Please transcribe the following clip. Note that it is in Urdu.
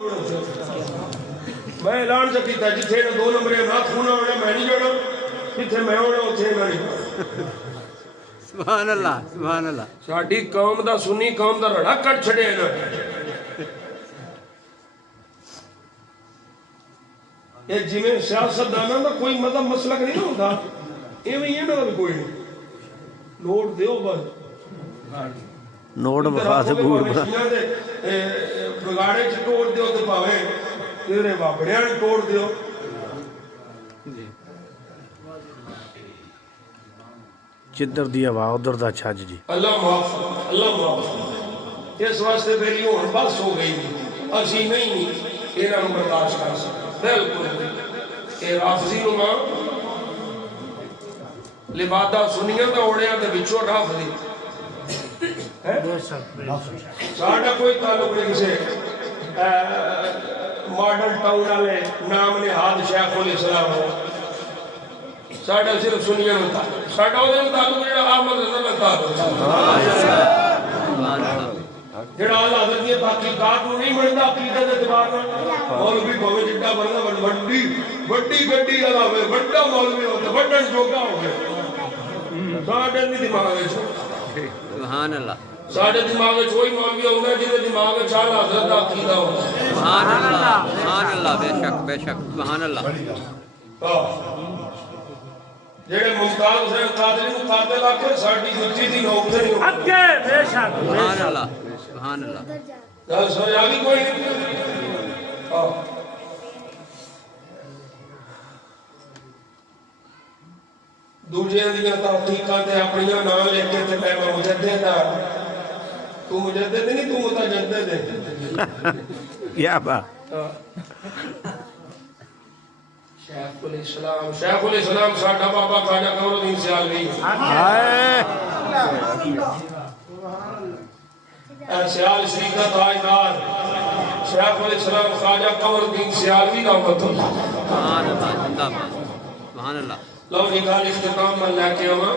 میں اعلان سے کیتا جتھے نہ دو نمبر رات خونا ہونا میں نہیں جانا جتھے میں ہونا اتھے میں نہیں سبحان اللہ سبحان اللہ ساڈی قوم دا سنی قوم دا رڑا کٹ چھڑے نا یہ جویں سیاست داناں دا کوئی مطلب مسلک نہیں ہوتا ایویں ہی انہاں دا کوئی نہیں نوٹ دیو بس نوٹ وفا سے گوڑ بنا بگاڑے چ توڑ دیو تے پاویں تیرے باپڑیاں توڑ دیو جدھر دی ہوا ادھر دا چھج جی اللہ معاف اس واسطے میری ہون بس ہو گئی اسی نہیں انہاں نوں برداشت کر سکتے بالکل اے رافضی نوں ماں لبادہ سنیاں تے اوڑیاں دے وچوں رافضی ساڈا کوئی تعلق نہیں کسے ماڈرن ٹاؤن والے نام نہاد شیخ الاسلام ہو ساڈا صرف سنیاں نوں تعلق ساڈا اودے تعلق جڑا احمد رضا نال تعلق جڑا اللہ حضرت دی تحقیقات نوں نہیں مندا عقیدت دے اعتبار نال مولوی بھویں جڈا بندا وڈی گڈی والا ہوے وڈا مولوی ہوے وڈن جوگا ہوے ساڈے نہیں دماغ وچ سبحان اللہ ساڈے دماغ وچ وہی مولوی ہوندا جے دماغ وچ اعلی حضرت دا عقیدہ ہو سبحان اللہ بے شک سبحان اللہ جڑے ممتاز حسین قادری نوں قاتل آکھے ساڈی جُتی دی نوک تے نہیں اگے بے شک سبحان اللہ سبحان اللہ گل سمجھ آ گئی کوئی نہیں دوجے دیاں تحقیقات تے اپنیاں نام لے کے تے میں مجدد دا تو مجدد نہیں تو متجدد ہے کیا بات شیخ الاسلام ساڈا بابا خواجہ قمر الدین سیالوی سیال شریف کا تاجدار شیخ الاسلام خواجہ قمر الدین سیالوی رحمۃ اللہ سبحان اللہ زندہ باد سبحان اللہ لو نکال اختتام میں لے کے آواں